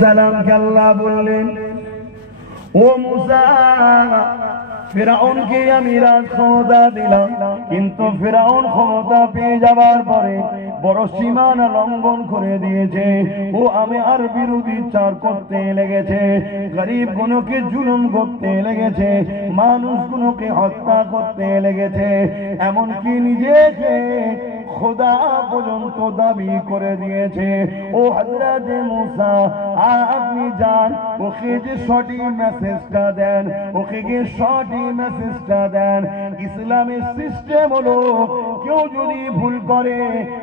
সালামকে আল্লাহ বললেন, ও মুসা, ফিরাউনকে আমি রাজ ক্ষমতা দিলাম, কিন্তু ফিরাউন ক্ষমতা পেয়ে যাবার পরে বড় সীমানা লঙ্ঘন করে দিয়েছে। ও আমি আর বিরোধিতার করতে লেগেছে, গরিব গুলোকে জুলুম করতে লেগেছে, মানুষগুলোকে হত্যা করতে লেগেছে, এমনকি নিজেকে খোদা পর্যন্ত দাবি করে দিয়েছে। ও হযরত মুসা, আপনি যান, ওকে যে সঠিক মেসেজটা দেন, ওকে গিয়ে সঠিক মেসেজটা দেন। ইসলামের সিস্টেম হলো, কেউ যদি ভুল করে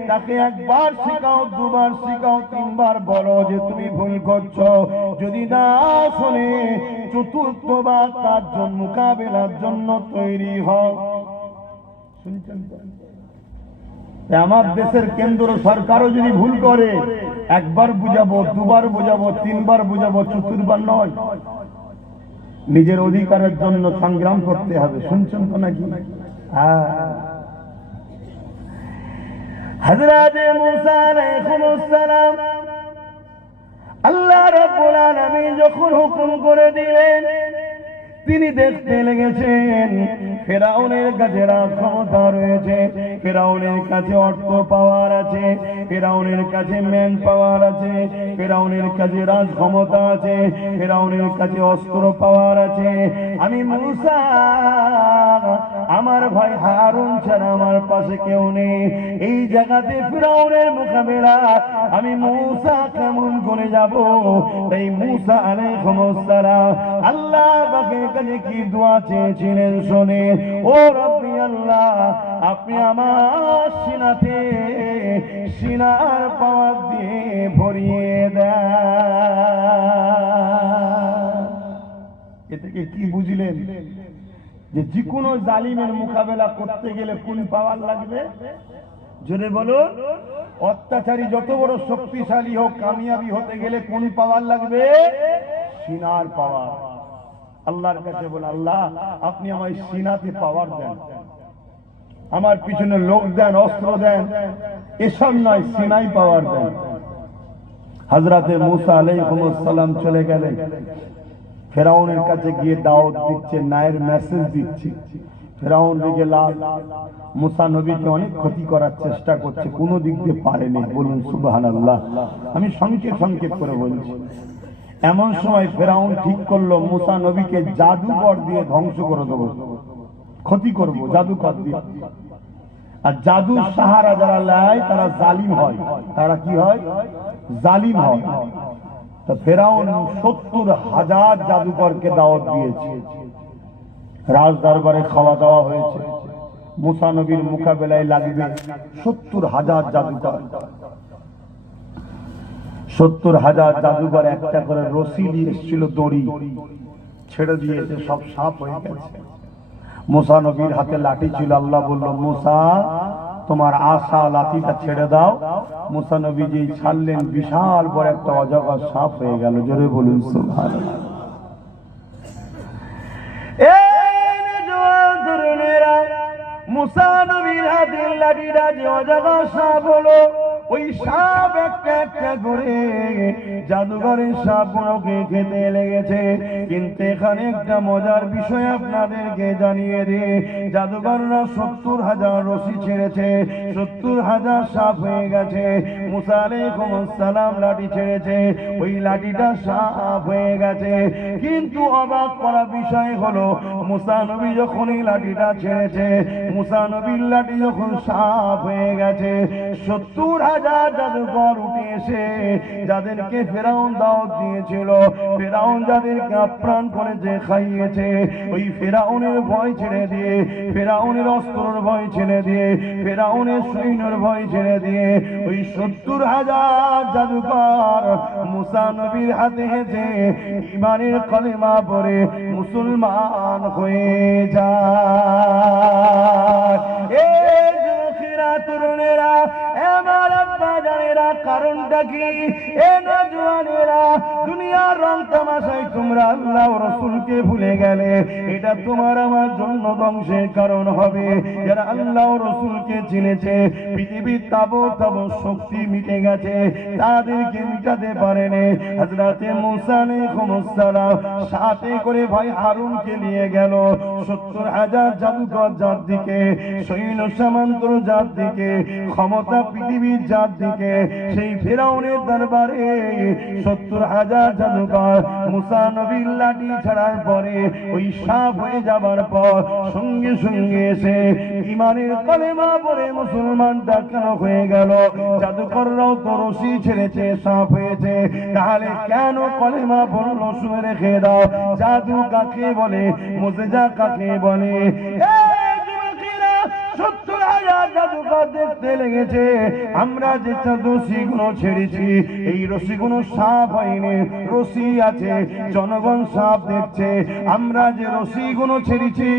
তাকে একবার শেখাও, দুবার শেখাও, তিনবার বলো যে তুমি ভুল করছো। যদি না শোনে, চতুর্থবার তার জন্য মোকাবেলার জন্য তৈরি হও। শুনছেন? আমার দেশের কেন্দ্র সরকারও যদি ভুল করে, একবার বুঝাবো, দুবার বুঝাবো, তিনবার বুঝাবো, চতুর্থবার নয়। নিজের অধিকারের জন্য সংগ্রাম করতে হবে। শুনছেন তো নাকি? হযরত মুসা আলাইহিস সালাম আল্লাহ রাব্বুল আলামিন যখন হুকুম করে দিলেন, তিনি দেখতে লেগেছেন ফিরাউনের কাছে রাজ ক্ষমতা রয়েছে, ফিরাউনের কাছে অর্থ পাওয়ার আছে, ফিরাউনের কাছে ম্যান পাওয়ার আছে, ফিরাউনের কাছে রাজ ক্ষমতা আছে, ফিরাউনের কাছে অস্ত্র পাওয়ার আছে। আমি মুসা, আমার ভাই হারুন ছাড়া আমার পাশে কেউ নেই। এই জায়গাতে ফিরাউনের মোকাবেলা আমি মুসা কেমন করে যাব? তাই মুসা আলাইহিস সালাম আল্লাহ পাকের কাছে কি দোয়া চেয়েছিলেন শোনে। ও রব্বি আল্লাহ, আপনি আমার সিনাতে সিনার পাওয়ার দিয়ে ভরিয়ে দেন। এ থেকে কি বুঝলেন? যে যে কোনো জালিমের মোকাবেলা করতে গেলে কোন পাওয়ার লাগবে? জোরে বলো। অত্যাচারী যত বড় শক্তিশালী হোক, কামিয়াবি হতে গেলে কোন পাওয়ার লাগবে? সিনার পাওয়ার। আল্লাহর কাছে বলে, আল্লাহ আপনি আমার সিনাতে পাওয়ার দেন, আমার পিছনে লোক দেন, অস্ত্র দেন, এসব নয়, সিনাই পাওয়ার দেন। হযরত মুসা আলাইহিস সালাম চলে গেলেন, ফিরাউনের কাছে গিয়ে দাওয়াত দিচ্ছে, নায়ের মেসেজ দিচ্ছে। ফিরাউন রেগে লাল, মুসা নবীকে অনেক ক্ষতি করার চেষ্টা করছে, কোনো দিক দিয়ে পারেনি। বলুন সুবহানাল্লাহ। আমি সংক্ষেপ করে বলছি। এমন সময় ফিরাউন ঠিক করলো, মুসা নবীকে জাদুকর দিয়ে ধ্বংস করে দেবো, ক্ষতি করব জাদুকর দিয়ে। আর জাদুর সাহারা যারা নেয় তারা জালিম হয়। তারা কি হয়? জালিম হয়। তো ফিরাউন 70,000 জাদুকরকে দাওয়াত দিয়েছে, রাজ দরবারে খাওয়া দাওয়া হয়েছে। মুসা নবীর মোকাবেলায় লাগবে 70,000 জাদুকর। 70,000 জাদুকর একটা করে রশি নিয়ে এসেছিল, দড়ি ছেড়ে দিয়েছে, সব সাপ হয়ে গেছে। মুসা নবীর হাতে লাঠি ছিল। আল্লাহ বলল, মুসা তোমার আশা লাঠিটা ছেড়ে দাও। মুসা নবী যেই ছাড়লেন, বিশাল বড় একটা অজগর সাপ হয়ে গেল। জোরে বলুন সুবহানাল্লাহ। মুসা নবীর হাতে লাঠিটা যে অজগর সাপ হলো, ওই সাপ একটা একটা করে জাদুঘরের সাপগুলোকে খেতে লেগেছে। কিন্তু এখানে একটা মজার বিষয় আপনাদেরকে জানিয়ে দিই, জাদুঘররা 70,000 রশি ছেড়েছে, 70,000 সাপ হয়ে গেছে। মুসা আলাইহিস সালাম লাঠি ছেড়েছে, ওই লাঠিটা সাপ হয়ে গেছে। কিন্তু অবাক করা বিষয় হলো, মুসা নবী যখন এই লাঠিটা ছেড়েছে, মুসা নবীর লাঠি যখন সাপ হয়ে গেছে, 70,000 জাদুকর উঠে এসে যাদেরকে ফিরাউন দাওয়াত দিয়েছিল, ফিরাউন যাদেরকে আপ্রাণ করে যে খাইয়েছে, ওই ফিরাউনের ভয় ছেড়ে দিয়ে, ফিরাউনের অস্ত্রের ভয় ছেড়ে দিয়ে, ফিরাউনের সৈন্যের ভয় ছেড়ে দিয়ে, ওই 70,000 জাদুকর মুসা নবীর হাতে হেঁটে ঈমানের কলেমা পড়ে মুসলমান হয়ে যায়। তরুণেরা, আমার আব্বা জানেরা, কারণটা কি? এ নজওয়ানেরা, দুনিয়ার রং তামাশায় তোমরা আল্লাহ রাসূল আমলকে ভুলে গেলে এটা তোমার আমার জন্য ধ্বংসের কারণ হবে। যারা আল্লাহ রসুলকে চিনেছে, পৃথিবীর তাবৎ শক্তি মিটে গেছে, তাদেরকে মিটাতে পারেনি। হযরতে মুসা আলাইহিস সালাম সাথে করে ভাই হারুনকে নিয়ে গেল 70,000 জাদুকর যার দিকে, সৈন্য সামন্ত যার দিকে, ক্ষমতা পৃথিবীর যার দিকে, সেই ফেরাউনের দরবারে 70,000 জাদুকর মুসা নবীর লাঠি ছাড়ার পরে ওই সাপ হয়ে যাবার পর সঙ্গে সঙ্গে এসে ইমানের কলেমা পড়ে মুসলমান ডাকানো হয়ে গেল। জাদুকররাও তো রশি ছেড়েছে, সাপ হয়েছে, তাহলে কেন কলেমা পড়লো শুনে রেখে দাও। জাদু কাকে বলে, মুজিজা কাকে বলে? 70,000 জাদুকর দেখতে লেগেছে আমরা যে রশিগুলো ছেড়েছি এই রশিগুলো সাপ হয়নি, রশি আছে। জনগণ সাপ দেখছে, আমরা যে রশিগুলো ছেড়েছি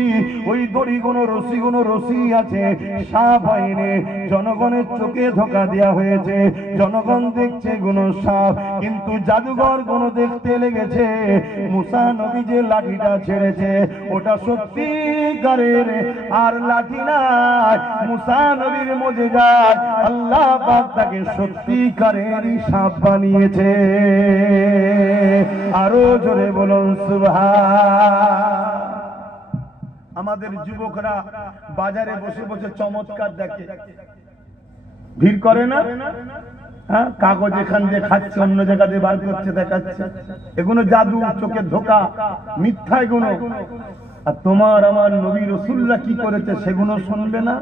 ওই দড়িগুলো রশিগুলো রশি আছে, সাপ হয়নি। জনগণের চোখে ধোঁকা দেওয়া হয়েছে, জনগণ দেখছে গুলো সাপ, কিন্তু জাদুঘর গুলো দেখতে লেগেছে মুসা নবী যে লাঠিটা ছেড়েছে ওটা সত্যিকারের আর লাঠি না, মুসা নবীর মুজিজা। আল্লাহ পাক তাকে সত্যিকারের সাপ বানিয়েছে। আরো জোরে বলুন সুবহান। আমাদের যুবকরা বাজারে বসে বসে চমৎকার দেখে, ভিড় করে না? হ্যাঁ, কাগজ এখান দিয়ে খাচ্ছে, অন্য জায়গা দিয়ে বার করছে, দেখাচ্ছে। এগুলো জাদু, চোখের ধোঁকা, মিথ্যা এগুলো। আর তোমার আমার নবী রাসূলুল্লাহ কি করেছে সেগুলো শুনবে না?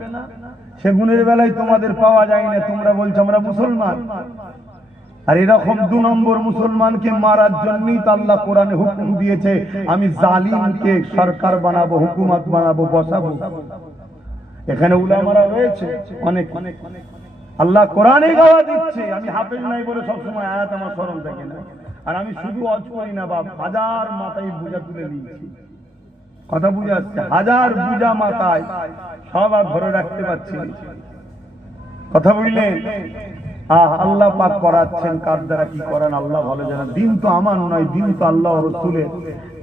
সেগুনের বেলায় তোমাদের পাওয়া যায় না, তোমরা বলছো আমরা মুসলমান। আর এরকম 2 নম্বর মুসলমানকে মারার জন্যই তো আল্লাহ কোরআনে হুকুম দিয়েছে, আমি জালিমকে সরকার বানাবো, হুকুমত বানাবো, বসাবো। এখানে উলামারা রয়েছে অনেক, আল্লাহ কোরআনে গাওয়া দিচ্ছে। আমি হাফেজ নাই বলে সবসময় আয়াত আমার স্মরণ থাকে না। আর আমি শুধু ওয়াজ করি না বাপ, হাজার মাথায় বোঝা তুলে দিয়েছি। কথা বুঝে আসছে? হাজার বোঝা মাথায়, সব আর ধরে রাখতে পারছি। কথা বুঝলেন? আল্লাহ পাক করাচ্ছেন, কার দ্বারা কি করেন আল্লাহ ভালো জানেন। দিন তো আমার নয়, দিন তো আল্লাহ রাসূলের।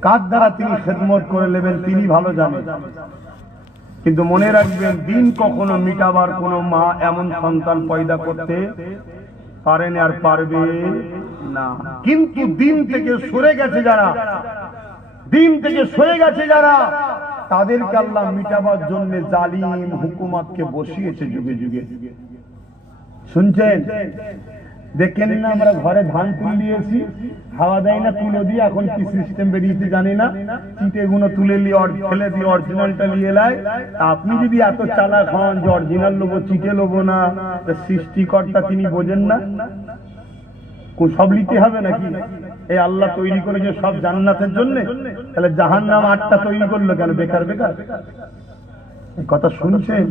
কার দ্বারা তিনি খেদমত করে নেবেন তিনি ভালো জানেন। কিন্তু মনে রাখবেন, দিন কখনো মিটাবার কোন মা এমন সন্তান পয়দা করতে পারেন আর পারবে না। কিন্তু দিন থেকে সরে গেছে যারা, দিন থেকে সরে গেছে যারা, তাদেরকে আল্লাহ মিটাবার জন্য জালিম হুকুমতকে বসিয়েছে যুগে যুগে। শুনছেন? দেখেন না, আমরা ঘরে ধান তুলে দিয়েছি, হাওয়া দেয় না, তুলে দিয়ে এখন কি সিস্টেম বেরিয়েছে জানি না, চিটে গুলো তুলে নিয়ে ফেলে দিয়ে অরিজিনালটা নিয়ে এলাই। আপনি যদি এত চালাক হন যে অরিজিনাল লোবো, চিটে লোবো না, সৃষ্টিকর্তা তিনি বোঝেন না? সব নিতে হবে নাকি? এই আল্লাহ তৈরি করেছে সব জান্নাতের জন্য, তাহলে জাহান্নাম 8টা তৈরি করলো কেন? বেকার বেকার এই কথা শুনছেন?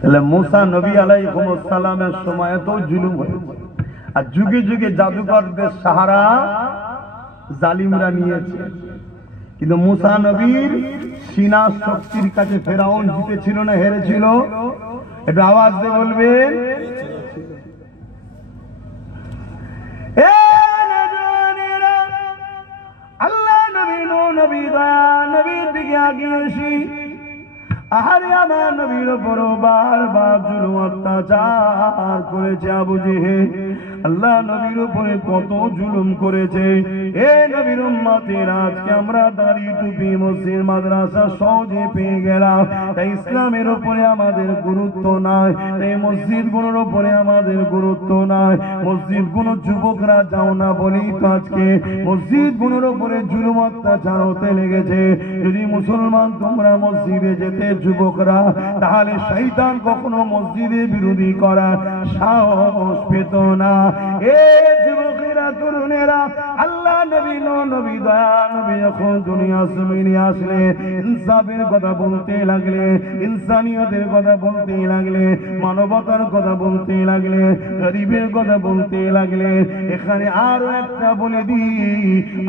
তাহলে মুসা নবী আলাইহিস সালামের সময় তো জুলুম হয়েছে, আর যুগে যুগে জাদুকরদের সাহারা জালিমরা নিয়েছে। কিন্তু মুসা নবীর সিনা শক্তির কাছে ফেরাউন জিতেছিল না হেরেছিল? একটু আওয়াজ দিয়ে বলবেন। আল্লাহ নবী নবী দয়া নবীর দিকে আগিয়ে এসি, আহারে আমার নবীর উপর বারবার জুলুম অত্যাচার করেছে আবু জেহেল। আল্লাহ নবীর উপরে কত জুলুম করেছে। এ নবীর উম্মতেরা, আজকে আমরা দাড়ি টুপি মসজিদ মাদ্রাসা সহজে পেয়ে গেলাম, তাই ইসলামের উপরে আমাদের গুরুত্ব নাই, এই মসজিদ গুলোর উপরে আমাদের গুরুত্ব নাই। মসজিদ গুলো যুবকরা যাও না বলেই তো আজকে মসজিদ গুলোর উপরে জুলুম অত্যাচার হতে লেগেছে। যদি মুসলমান তোমরা মসজিদে যেতে যুবকরা, তাহলে শয়তান কখনো মসজিদে বিরোধী করার সাহস পেত না। এ যুবকেরা, তরুণেরা, আল্লাহ নবী নবী দয়া নবী যখন দুনিয়া জমিনে আসলে ইনসাফের কথা বলতে লাগলে, ইনসানিয়তের কথা বলতে লাগলে, মানবতার কথা বলতে লাগলে, গরিবের কথা বলতে লাগলে, এখানে আরো একটা বলে দিই,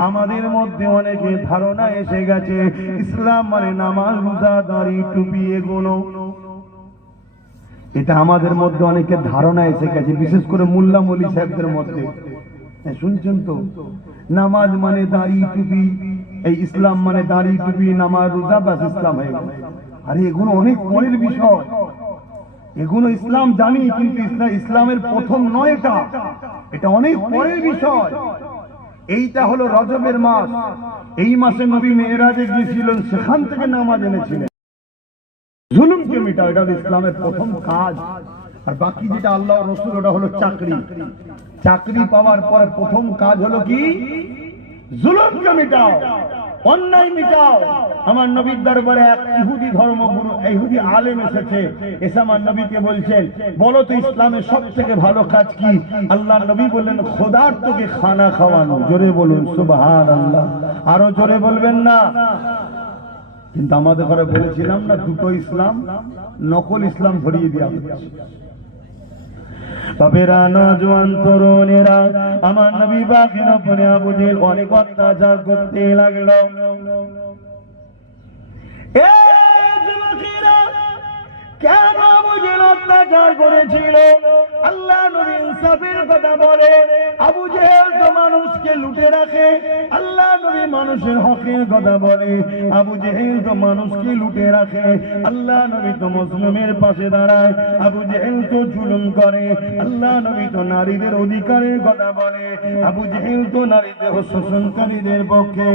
আমাদের মধ্যে অনেকে ধারণা এসে গেছে ইসলাম মানে নামাজ, রোজা, দাড়ি, টুপি, এগুলো। এটা আমাদের মধ্যে অনেকের ধারণা এসে গেছে, বিশেষ করে মোল্লা মৌলী সাহেবদের মধ্যে। শুনছেন তো, নামাজ মানে দাড়ি টুপি, এই ইসলাম মানে দাড়ি টুপি নামাজ রোজা বাস ইসলাম হয়ে গেল। আরে এগুলো অনেক পরের বিষয়, এগুলো ইসলাম জানি, কিন্তু ইসলামের প্রথম নয় এটা, এটা অনেক পরের বিষয়। এইটা হলো রজবের মাস, এই মাসে নবী মেরাজে গিয়েছিলেন, সেখান থেকে নামাজ এনেছিলেন। জুলুমকে মিটাও, এটা ইসলামের প্রথম কাজ। আর বাকি যেটা আল্লাহ রসুল, ওটা হলো চাকরি। চাকরি পাওয়ার পরে প্রথম কাজ হলো কি? জুলুমকে মিটাও, অন্যায় মিটাও। আমার নবীর দরবারে এক ইহুদি ধর্মগুরু, ইহুদি আলেম এসেছে, এসে আমার নবীকে বলছেন, বলো তো ইসলামের সব থেকে ভালো কাজ কি? আল্লাহ নবী বললেন, খোদার তোকে খানা খাওয়ানো। জোরে বলুন সুবহানাল্লাহ, আরো জোরে বলবেন না? কিন্তু আমাদের ঘরে বলেছিলাম না, দুটো ইসলাম, নকল ইসলাম ধরিয়ে দেওয়া হচ্ছে। বাপেরা, নওজোয়ান তরুণেরা, আমার নবী পাকের উপরে আবু জেহেল অনেক অত্যাচার করতে লাগলো। কেন আবু জেহেল অত্যাচার করেছিল? আল্লাহ নবী ইনসাফের কথা বলে। আবু জেহেল তো মানুষকে লুটে রাখে, আল্লাহ নবী মানুষের হকের কথা বলে। আবু জেহেল তো মানুষকে লুটে রাখে, আল্লাহ নবী তো মুসলিমের পাশে দাঁড়ায়। আবু জেহেল তো জুলুম করে, আল্লাহ নবী তো নারীদের অধিকারের কথা বলে। আবু জেহেল তো নারীদের শোষণকারীদের পক্ষে,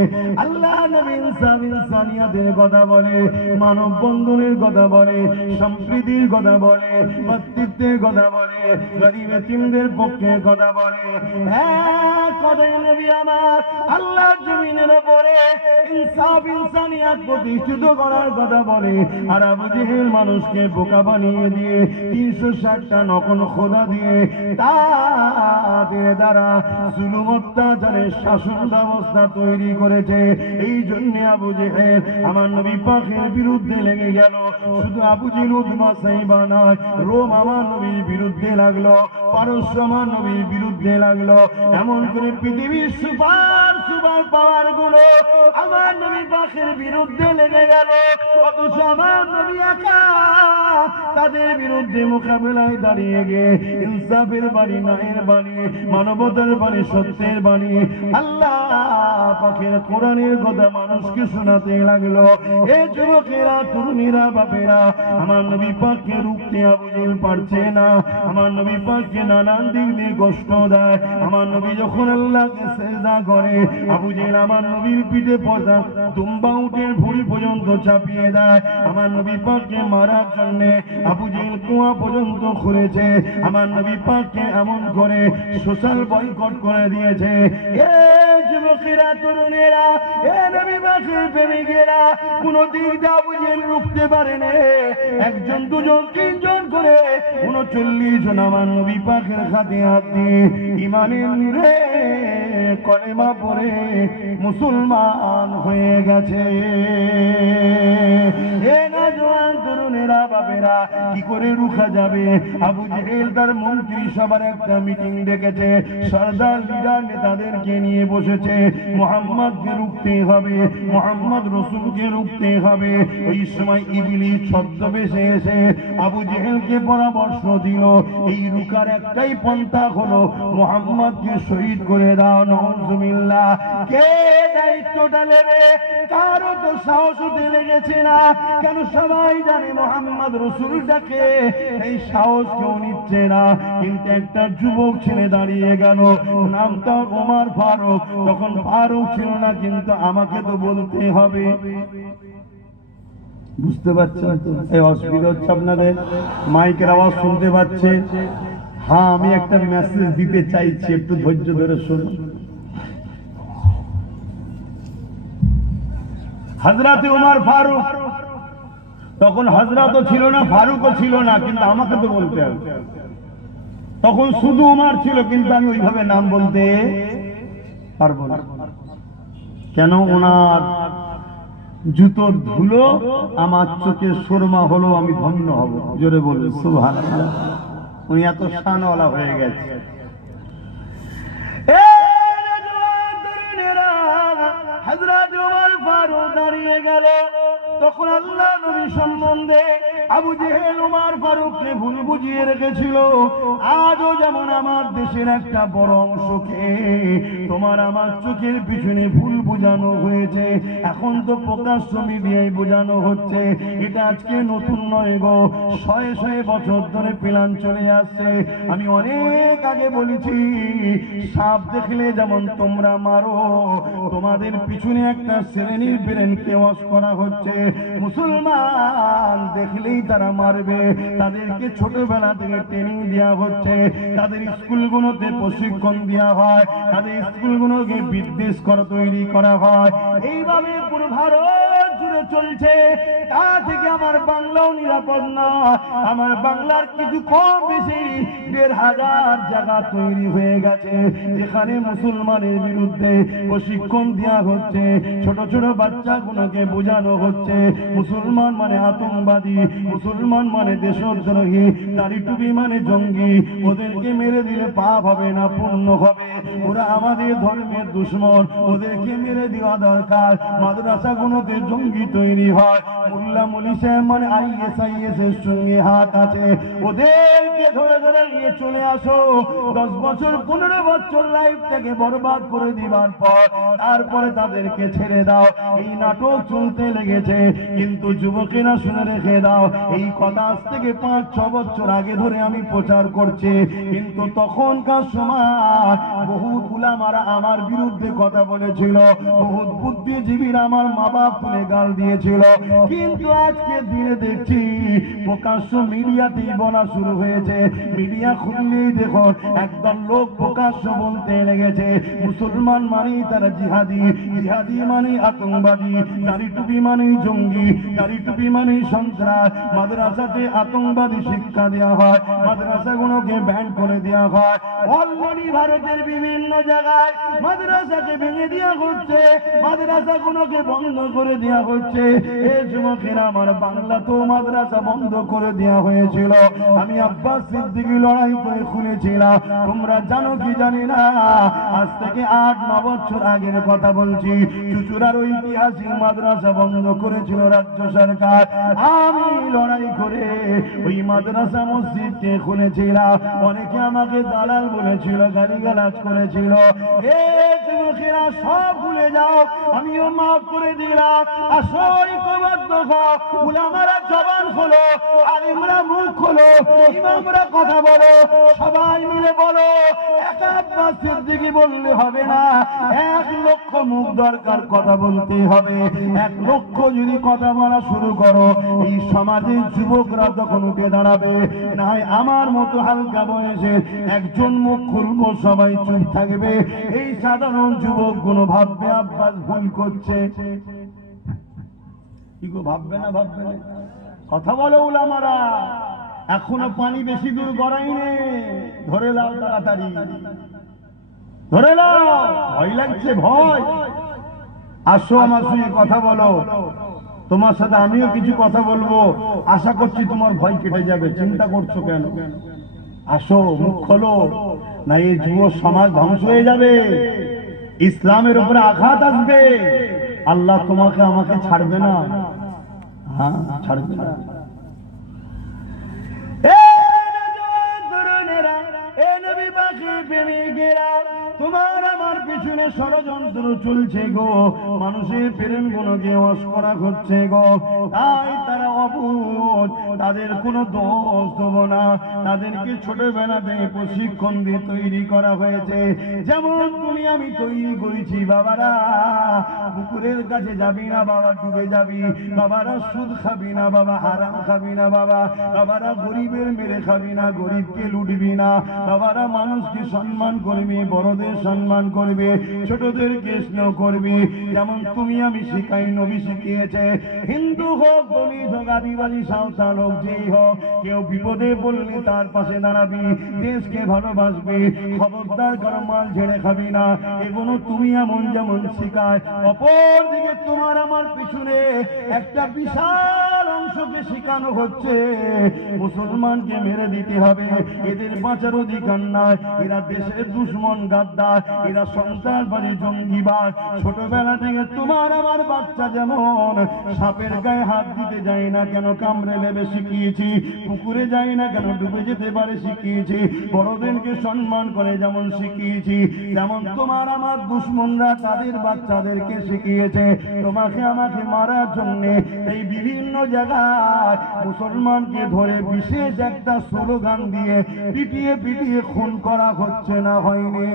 আল্লাহ নবী ইনসাফ ইনসানিয়াতের কথা বলে, মানব বন্ধনের কথা বলে, সম্প্রীতির কথা বলে, মাতৃত্বের কথা বলে, গরিব এতিমদের পক্ষে কথা বলে। হ্যাঁ, কতই নবী আমার আল্লাহর জমিনের উপরে ইনসাফ ইনসানিয়াত প্রতিষ্ঠিত করার কথা বলে। আর আবু জেহেল মানুষকে বোকা বানিয়ে দিয়ে 360টা নকল খোদা দিয়ে তাদের দ্বারা জুলুম অত্যাচারের শাসন ব্যবস্থা তৈরি করেছে। এই জন্য আবু জেহেল আমার নবী পাকের বিরুদ্ধে লেগে গেল। শুধু আবু জেহেল উদ্মাসাইবা নয়, রোম আমার নবীর বিরুদ্ধে লাগলো, পারস্য আমার নবীর বিরুদ্ধে লাগলো। এমন করে পৃথিবীর সুপার সুপার পাওয়ার গুলো আমার নবী পাকের বিরুদ্ধে লেগে গেল। অথচ আমার নবী একা তাদের বিরুদ্ধে মোকাবেলায় দাঁড়িয়ে গিয়ে ইনসাফের বাণী, ন্যায়ের বাণী, মানবতার বাণী, সত্যের বাণী, আল্লাহ পাকের কোরআনের কথা মানুষকে শোনাতে লাগলো। এ যুবকেরা, তরুণীরা, বাপেরা, আমার নবী পাককে রুখতে আবু জেহেল পারছে না। আমার নবী পাককে নানান দিক দিয়ে কষ্ট দেয়। আমার নবী যখন আল্লাহকে সিজদা করে, আবু জেহেল আমার নবীর পিঠে পচা দুম্বা উটের ভুঁড়ি পর্যন্ত চাপিয়ে দেয়। আমার নবী পাককে মারার জন্য আবু জেহেল কুয়া পর্যন্ত খুলেছে। আমার নবী পাককে এমন করে সোশ্যাল বয়কট করে দিয়েছে। এ যুবকেরা, তরুণেরা, এ নবী পাকের প্রেমিকেরা, কোন দিক দিয়ে আবু জেহেল রুখতে পারে না। একজন, দুজন, তিনজন করে 39 জন আমার নবী পাকের হাতে হাত দিয়ে ইমানের নূরে কলেমা পড়ে মুসলমান হয়ে গেছে। এ নওজোয়ান তরুণেরা, বাপেরা, কি করে রুখা যাবে? আবু জেহেল তার মন্ত্রী সবার একটা মিটিং ডেকেছে, সরদার লিডার নেতাদেরকে নিয়ে বসেছে। মুহাম্মদকে রুখতে হবে, মুহাম্মদ রসুলকে রুখতে হবে। ওই সময় ইবলিস ছদ্মবেশে এসে আবু জেহেলকে পরামর্শ দিল, এই রুকার একটাই পন্থা হলো মুহাম্মদকে শহীদ করে দাও। নাউযুবিল্লাহ। কে দায়িত্বটা নেবে? কারো তো সাহস হতে লেগেছে না। কেন? সবাই জানে মুহাম্মদ রসুলটাকে, এই সাহস কেউ নিচ্ছে না। কিন্তু একটা যুবক ছেলে দাঁড়িয়ে গেল, নামটা ওমর ফারুক। তখন ফারুক ছিল না, কিন্তু আমাকে তো বলতে হবে। বুঝতে পারছেন তো? এই অসুবিধা হচ্ছে আপনাদের, মাইকের আওয়াজ শুনতে পাচ্ছে? হ্যাঁ, আমি একটা মেসেজ দিতে চাইছি, একটু ধৈর্য ধরে শুনুন। হযরত ওমর ফারুক, তখন হযরতও ছিল না, ফারুকও ছিল না, কিন্তু আমাকে তো বলতে হবে। তখন শুধু ওমর ছিল, কিন্তু আমি ওইভাবে নাম বলতে পারবো না। কেন? ওনার জুতোর ধুলো আমার চোখে সুরমা হলো, আমি ধন্য হব। জোরে বলুন সুবহানাল্লাহ। উনি এত শানওয়ালা হয়ে গেছে। হযরত ওমর ফারুক দাঁড়িয়ে গেল। তখন আল্লাহ নবী সম্বন্ধে আবু জেহেল ওমর ফারুককে ভুল বুঝিয়ে রেখেছিল। আজও যেমন আমার দেশের একটা বড় অংশকে তোমার আমার চোখের পিছনে ভুল বোঝানো হয়েছে, এখন তো প্রকাশ্য মিডিয়ায় বোঝানো হচ্ছে। এটা আজকে নতুন নয় গো, শয়ে শয়ে বছর ধরে প্ল্যান চলে আসছে। আমি অনেক আগে বলেছি, সাপ দেখলে যেমন তোমরা মারো, তোমাদের পিছনে একটা শ্রেণীর ব্রেনকে ওয়াশ করা হচ্ছে। মুসলমান দেখলেই তারা মারবে, তাদেরকে ছোটবেলা থেকে ট্রেনিং দেওয়া হচ্ছে, তাদের স্কুলগুলোতে প্রশিক্ষণ দেওয়া হয়, তাদের স্কুলগুলোকে বিদ্বেষ করা তৈরি করা হয়। এইভাবে পুরো ভারত জুড়ে চলছে। তা থেকে আমার বাংলাও নিরাপদ না। আমার বাংলার কিছু কম বেশি ১,৫০০ জায়গা তৈরি হয়ে গেছে, যেখানে মুসলমানের বিরুদ্ধে প্রশিক্ষণ দেওয়া হচ্ছে। ছোট ছোট বাচ্চাগুলোকে বোঝানো হচ্ছে মুসলমান মানে আতঙ্কবাদী, মুসলমান মানে দেশদ্রোহী, দাড়ি টুপি মানে জঙ্গি, ওদেরকে মেরে দিলে পাপ হবে না পুণ্য হবে, ওরা আমাদের ধর্মের দুশ্মন, ওদেরকে মেরে দেওয়া দরকার। মাদ্রাসাগুলোতে জঙ্গি তৈরি হয়, মোল্লা মলি সাহেব মানে ISIS এর সঙ্গে হাত আছে, ওদেরকে ধরে ধরে নিয়ে চলে আসো। 10 বছর 15 বছর লাইফটাকে বরবাদ করে দিবার পর তারপরে তাদেরকে ছেড়ে দাও। এই নাটক চলতে লেগেছে। কিন্তু যুবকেরা শুনে রেখে দাও, এই কথা আজ থেকে 5-6 বছর আগে ধরে আমি প্রচার করছি। কিন্তু তখনকার সময় বহুত উলামারা আমার বিরুদ্ধে কথা বলেছিল, বহুত বুদ্ধিজীবীরা আমার মা বাপ তুলে গাল দিয়েছিল। কিন্তু আজকে দিনে দেখছি প্রকাশ্য মিডিয়াতেই বলা শুরু হয়েছে। মিডিয়া খুললেই দেখো একদম লোক প্রকাশ্য বলতে লেগেছে মুসলমান মানেই তারা জিহাদি, জিহাদি মানে আতঙ্কবাদী, দাড়ি টুপি মানেই জঙ্গি, দাড়ি টুপি মানেই সন্ত্রাস। মাদ্রাসাতে আতঙ্কবাদী শিক্ষা দেওয়া হয়, মাদ্রাসাগুলোকে ব্যান করে দেওয়া হয়। অলরেডি ভারতের বিভিন্ন জায়গায় মাদ্রাসাকে ভেঙে দেওয়া হচ্ছে, মাদ্রাসাগুলোকে বন্ধ করে দেওয়া হচ্ছে। এই যুবকেরা আমার বাংলা তো মাদ্রাসা বন্ধ করে দেওয়া হয়েছিল, আমি আব্বাস সিদ্দিকী লড়াই করে খুলেছিলাম। তোমরা জানো কি জানি না, আজ থেকে 8-9 বছর আগের কথা বলছি, চুচুড়ার ঐতিহাসিক মাদ্রাসা বন্ধ করেছিল রাজ্য সরকার। আমি লড়াই করে ওই মাদ্রাসা মসজিদকে খুলেছিলাম। অনেকে আমাকে দালাল বলেছিল, গালিগালাজ করেছিল। এই যুবকেরা সব ভুলে যাও, আমিও মাফ করে দিলাম। আসো ঐক্যবদ্ধ হও, উলামারা জবান খোলো, আলিমরা মুখ খোলো, ইমামরা কথা বলো, সবাই মিলে বলো। একা আব্বাস সিদ্দিকী বললে হবে না, 1 লক্ষ মুখ দরকার, কথা বলতে হবে। 1 লক্ষ যদি কথা বলা শুরু করো, এই সমাজের যুবকরা তখন উঠে দাঁড়াবে। না হয় আমার মতো হালকা বয়সের একজন মুখ খুলবো, সবাই চুপ থাকবে। এই সাধারণ যুবক গুলো ভাববে আব্বাস ভুল করছে। কি গো, ভাববে না? ভাববে না? কথা বলো উলামারা, এখনো পানি বেশি দূর গড়াইনি, ধরে লাও তাড়াতাড়ি, ধরে লাও। ভয় লাগছে? ভয়? আসো আমার সঙ্গে কথা বলো, তোমার সাথে আমিও কিছু কথা বলবো। আশা করছি তোমার ভয় কেটে যাবে। চিন্তা করছো কেন? আসো, মুখ খোলো, না এই যুব সমাজ ধ্বংস হয়ে যাবে, ইসলামের উপরে আঘাত আসবে। আল্লাহ তোমাকে আমাকে ছাড়বে না। হ্যাঁ, ছাড়বে না। তোমার আমার পিছনে ষড়যন্ত্র চলছে গো, মানুষের প্রেম গুলোকে ওয়াশ করা হচ্ছে গো। তাই তারা অবুঝ, তাদের কোনো দোষ দেব না। তাদেরকে ছোটবেলা থেকে প্রশিক্ষণ দিয়ে তৈরি করা হয়েছে। যেমন তুমি আমি তৈরি করেছি, বাবারা পুকুরের কাছে যাবি না বাবা, ডুবে যাবি। বাবারা সুদ খাবি না বাবা, হারাম খাবি না বাবা। বাবারা গরিবের মেরে খাবি না, গরিবকে লুটবি না। বাবারা মানুষকে সম্মান করবি, বড়দের সম্মান করবে, ছোটদেরকে স্নেহ করবি। যেমন তুমি আমি শিখাই, নবী শিখিয়েছে। হিন্দু হোক, দলিত হোক, আদিবাসী, সাঁওতাল হোক, যেই হোক, কেউ বিপদে পড়লে তার পাশে দাঁড়াবি, দেশকে ভালোবাসবি। খবরদার কারো মাল ঝেড়ে খাবি না। এগুলো তুমি এমন যেমন শিখায়। অপর দিকে তোমার আমার পিছনে একটা বিশাল অংশ অংশকে শেখানো হচ্ছে মুসলমানকে মেরে দিতে হবে, এদের বাঁচার অধিকার নাই, এরা দেশের দুশ্মন গাদ্দার, এরা সন্ত্রাসবাদী জঙ্গিবাদ। ছোটবেলা থেকে তোমার আমার বাচ্চা যেমন সাপের গায়ে হাত দিতে যায় না কেন কামড়ে নেবে শিখিয়েছি, পুকুরে যায় না কেন ডুবে যেতে পারে শিখিয়েছি, বড়দেরকে সম্মান করে যেমন শিখিয়েছি, যেমন তোমার আমার দুশ্মনরা তাদের বাচ্চাদেরকে শিখিয়েছে তোমাকে আমাকে মারার জন্য। এই বিভিন্ন জায়গায় মুসলমানকে ধরে বিশেষ একটা স্লোগান দিয়ে পিটিয়ে পিটিয়ে খুন করা হচ্ছে না হয়নি?